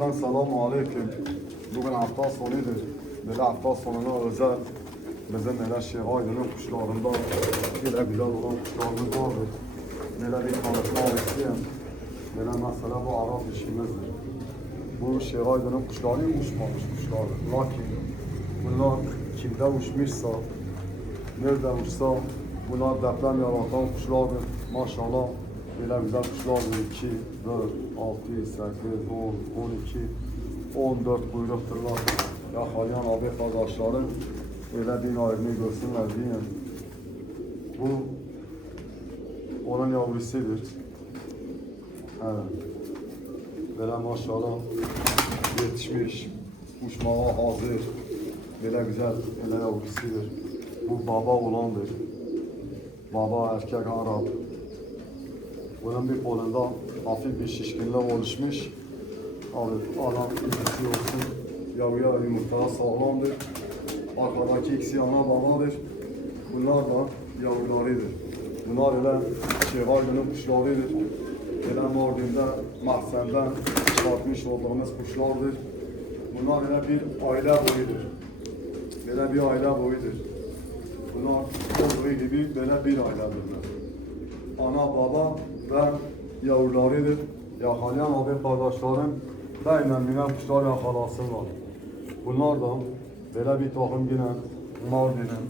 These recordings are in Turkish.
Cümleten selamu aleyküm. Bugün hafta sonudur. Böyle hafta sonuna özel bizim hele Şehaydın'ın kuşlarında böyle güzel olan kuşlarımız vardır. Böyle bir tanıtma isteyen. Böyle mesela bu Arap işimizdir. Bu Şehaydın'ın kuşları uçmamış kuşlardır. Lakin bunlar kimde uçmuşsa, nerede uçsa bunlar deprem yaratan kuşlardır. Maşallah böyle güzel kuşlardır. 2, 4, 6, 8, 10, 12, 14 kuyrukturlar. Yakalayan abi kardeşlerim öyle bir ayrını görsünler diye. Bu onun yavrusudur. Evet. Böyle maşallah yetişmiş, uçmaya hazır. Böyle güzel öyle yavrusudur. Bu baba olandır. Baba erkek Arap. Bunun bir kolunda hafif bir şişkinlik oluşmuş. Abi adam ikisi olsun. Yavruya yumurtaya sağlamdır. Arkadaki ikisi ana babadır. Bunlar da yavrularıdır. Bunlar öyle Şehaydın'ın kuşlarıdır. Öyle Mardin'de, mahzenden çıkartmış olduğumuz kuşlardır. Bunlar öyle bir aile boyudur. Böyle bir aile boyudur. Bunlar olduğu gibi böyle bir ailedirler. Ana baba ve yavrularıdır. Yakalayan abi kardeşlerim daima kuşlar yakalasınlar. Bunlar da böyle bir takım yine Mardin'in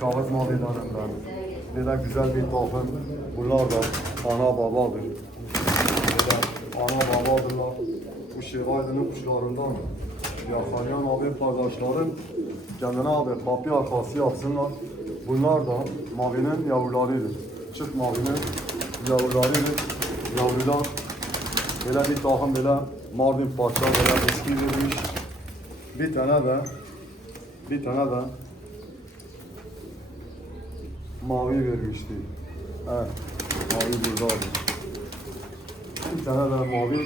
kağıt mavilerinden böyle güzel bir takım. Bunlar da ana babadır. Böyle ana babadırlar. Bu Şehaydın'ın kuşlarından yakalayan abi kardeşlerim kendine abi kapı arkası yapsınlar. Bunlar da mavinin yavrularıdır. Çıt mavinin yavrularıdır. Yavrular böyle bir takım böyle Mardin parça böyle eski vermiş. Bir tane de mavi vermişti. Evet, mavi burada abi. Bir tane de mavi.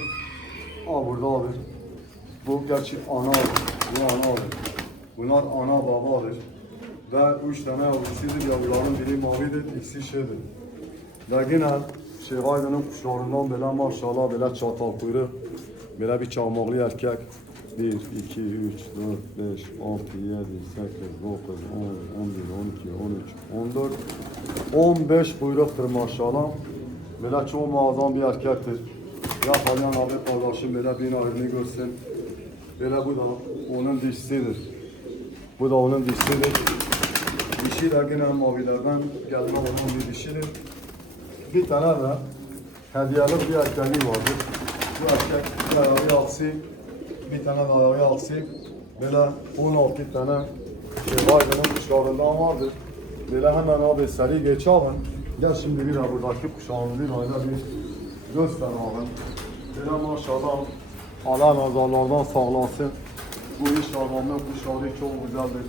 Burada abi. Bu gerçi ana abi. Bu ana abi. Bunlar ana babadır. Ve 3 tane yavrusudur. Yavruların biri mavidir, ikisi şeydir. Ve yine Şehaydın'ın kuşlarından böyle maşallah böyle çatal kuyruğu, böyle bir çakmaklı erkek. 1, 2, 3, 4, 5, 6, 7, 8, 9, 10, 11, 12, 13, 14, 15 kuyruktur maşallah. Böyle çok muazzam bir erkektir. Yakalayan abi kardeşim böyle bir ayrını görsün. Böyle bu da onun dişisidir. Bu da onun dişisidir. Dişi de yine mavilerden gelme olan bir dişidir. Bir tane de hediyelik bir erkeği vardır. Bu erkek bir ayağı alsı, bir tane de ayağı alsı. Böyle 16 tane Şehaydın'ın kuşlarından vardır. Böyle hemen abi seri geçelim. Gel şimdi bir buradaki kuşağımızı böyle bir göster abi. Böyle maşallah Allah nazarlardan sağlasın. Bu iş adamın kuşları çok güzeldir.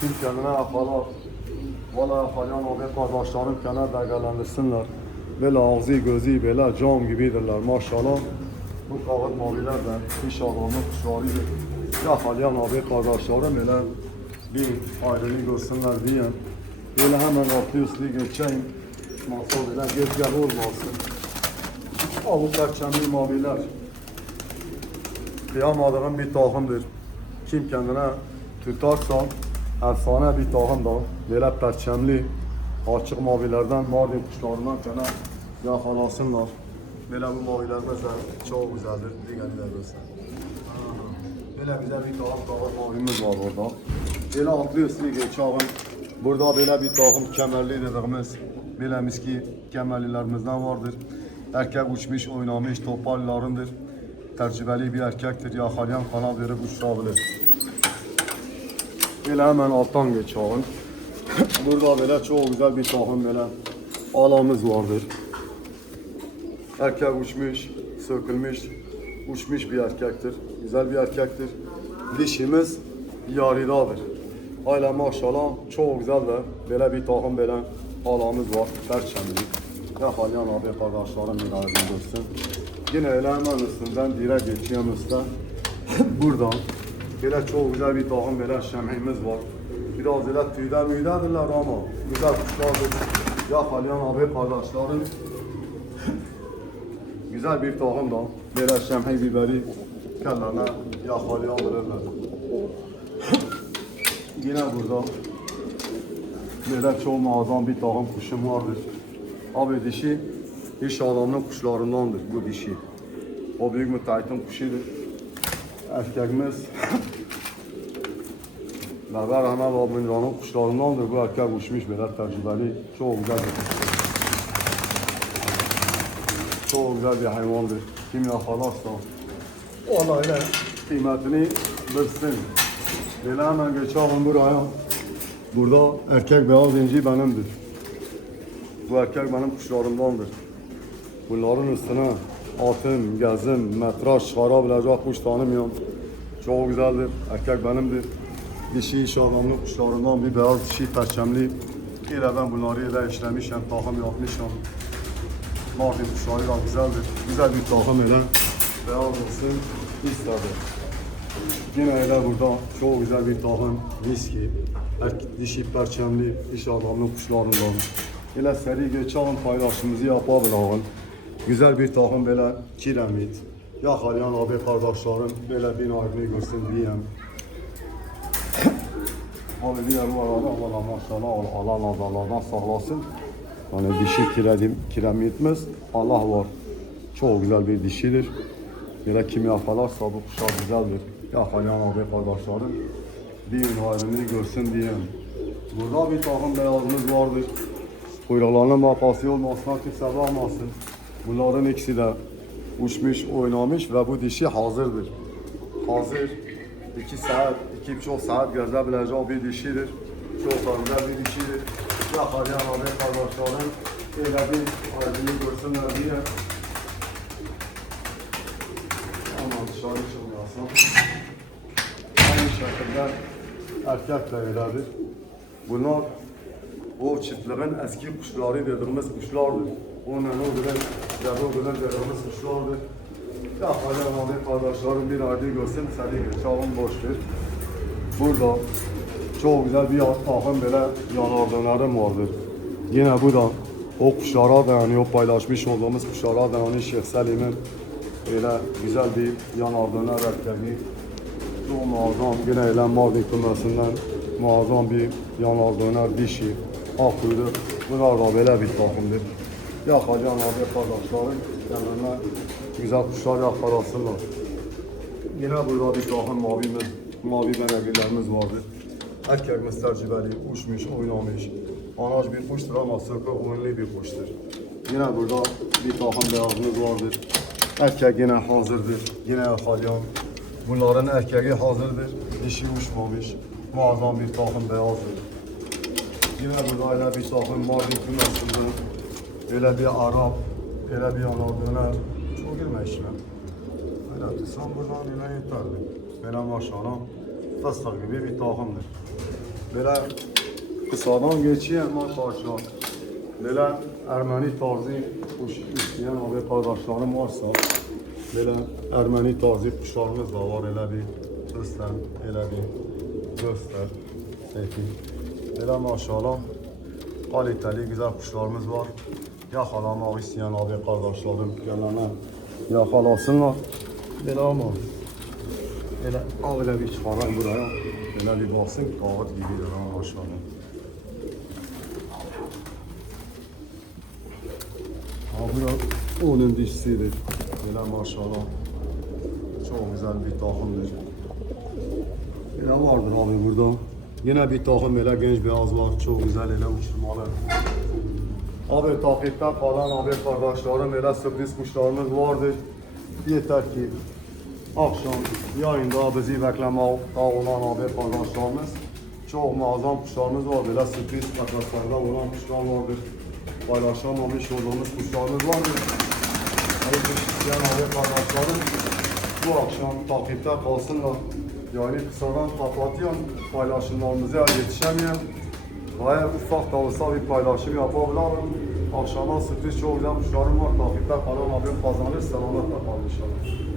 Kim kendine yakalar. Valla yakalayan abi kardeşlerim kendine değerlendirsinler. Böyle ağzı gözü böyle cam gibidirler maşallah. Bu kağıt maviler de iş adamın kuşlarıdır. Yakalayan abi kardeşlerim böyle bir ayrını görsünler diye. Böyle hemen altı üstü geçeyim. Masa böyle gezgah olmasın. Bu perçemli maviler. Kıyamadığım bir takımdır. Kim kendine tutarsa efsane bir takım da böyle perçemli açık mavilerden Mardin kuşlarından kana yakalasınlar. Böyle bu mavilerimiz de çok güzeldir. Digeni de göster. Böyle güzel bir takım mavimiz var orada. Böyle altlı üstü geçelim. Burada böyle bir takım kemerli dediğimiz böyle miski kemerlilerimizden vardır. Erkek uçmuş, oynamış, toparlarındır. Tecrübeli bir erkektir. Yakalayan kanal verip uçurabilir. Böyle hemen alttan geçelim. Burada böyle çok güzel bir takım böyle alamız vardır. Erkek uçmuş, sökülmüş, uçmuş bir erkektir. Güzel bir erkektir. Dişimiz yarıdadır. Hala maşallah çok güzel de böyle bir takım böyle alamız var. Perçemli. Yakalayan abi kardeşlerim bir ayrını görsün. Yine öyle hemen üstünden direkt geçiyorum usta. Buradan böyle çok güzel bir takım böyle şemhimiz var. Biraz öyle tüyden müydedirler ama güzel kuşlardır. Yakalayan abi kardeşlerim. Güzel bir takım da Böyle şemhi biberi kenarına yakalıya alırlar. Yine burada böyle çok muazzam bir takım kuşum vardır. Abi dişi iş adamının kuşlarındandır bu dişi. O büyük müteahhitin kuşudur. Erkekimiz Berber Ahmet abinin kuşlarındandır. Bu erkek uçmuş böyle tecrübeli. Çok güzel bir kuş. Çok güzel bir hayvandır. Kim yakalarsa ona öyle kıymetini bilsin. Böyle hemen geçelim buraya. Burada erkek beyaz zenci benimdir. Bu erkek benim kuşlarımdandır. Bunların üstüne atım, gezim, metraj çıkarabilecek kuş tanımıyorum. Çok güzeldir. Erkek benimdir. Dişi iş adamlı kuşlarından bir beyaz dişi perçemli. İle ben bunları ile işlemişim, takım yapmışım. Mardin kuşları da güzeldir. Güzel bir takım ile beyaz olsun istedim. Yine öyle burada çok güzel bir takım miski. Dişi perçemli iş adamlı kuşlarından. Ile seri geçelim paylaşımımızı yapabilirim. Güzel bir takım böyle kiremit. Yakalayan abi kardeşlerim böyle bir ayrını görsün diyeyim. Abi bir yer var adam valla maşallah Allah nazarlardan saklasın. Yani dişi kiremitimiz Allah var. Çok güzel bir dişidir. Böyle kim yakalarsa bu kuşlar güzeldir. Yakalayan abi kardeşlerim bir ayrını görsün diyeyim. Burada bir takım beyazımız vardır. Kuyruklarının makası olmasına kimse bakmasın. Bunların ikisi de uçmuş, oynamış ve bu dişi hazırdır. Hazır. 2 saat, 2,5 saat gezebileceği bir dişidir. Çok da güzel bir dişidir. Yakalayan abi kardeşlerim öyle bir ayrını görsünler diye. Ama dışarı çıkmayasın. Aynı şekilde erkek de öyledir. Bunlar o çiftlerin eski kuşları dediğimiz kuşlardır. Onunla o gülen, dediğimiz kuşlardır. Yakalayan abi kardeşlerim bir ayrı görsün, seni geçelim boş ver. Burada çok güzel bir takım böyle yanardağlarım vardır. Yine bu da o kuşlara dayanıyor, paylaşmış olduğumuz kuşlara dayanıyor Şeyh Selim'in böyle güzel bir yanardağlar erkeği. Çok muazzam, yine öyle Mardin kümesinden muazzam bir yanardağlar dişi, akkuyruk. Bunlar da böyle bir takımdır. Yakalayan abi kardeşlerim yanlarına güzel kuşlar yakalasınlar. Yine burada bir takım mavi beneklilerimiz vardır. Erkekimiz tecrübeli, uçmuş, oynamış. Anaç bir kuştur ama sökü oyunlu bir kuştur. Yine burada bir takım beyazımız vardır. Erkek yine hazırdır, yine yakalayan. Bunların erkeği hazırdır, dişi uçmamış. Muazzam bir takım beyazdır. Yine burada öyle bir takım Mardin kümesinden. Öyle bir Arap, öyle bir yanardağlar. Çok girme işine. Öyle tutsam buradan yine yeterli. Böyle maşallah fıstık gibi bir takımdır. Böyle kısadan geçeyim arkadaşlar. Böyle Ermeni tarzı kuş isteyen abi kardeşlerim varsa böyle Ermeni tarzı kuşlarımız da var. Öyle bir göster, öyle bir göster. Peki. Böyle maşallah kaliteli güzel kuşlarımız var. Yakalamak isteyen abi kardeşlerim yanlarına yakalasınlar. Böyle ama öyle bir çıkarayım buraya. Böyle bir baksın kağıt gibidir ha maşallah. Abi da onun dişisidir. Böyle maşallah. Çok güzel bir takımdır. Yine vardır abi burada. Yine bir takım böyle genç beyaz var. Çok güzel ele uçurmalı. Abi takipte kalan abi kardeşlerim öyle sürpriz kuşlarımız vardır. Yeter ki akşam yayında bizi beklemek olan abi kardeşlerimiz. Çok muazzam kuşlarımız var. Böyle sürpriz makaslarda olan kuşlar vardır. Paylaşamamış olduğumuz kuşlarımız vardır. İsteyen abi kardeşlerim bu akşam takipte kalsınlar. Yani kısadan kapatıyorum. Paylaşımlarımıza yetişemiyorum. Gayet ufak da olsa bir paylaşım yapabilirim. Akşama sürpriz çok güzel kuşlarım var. Takipte kalan abim kazanır. Selametle kalın inşallah.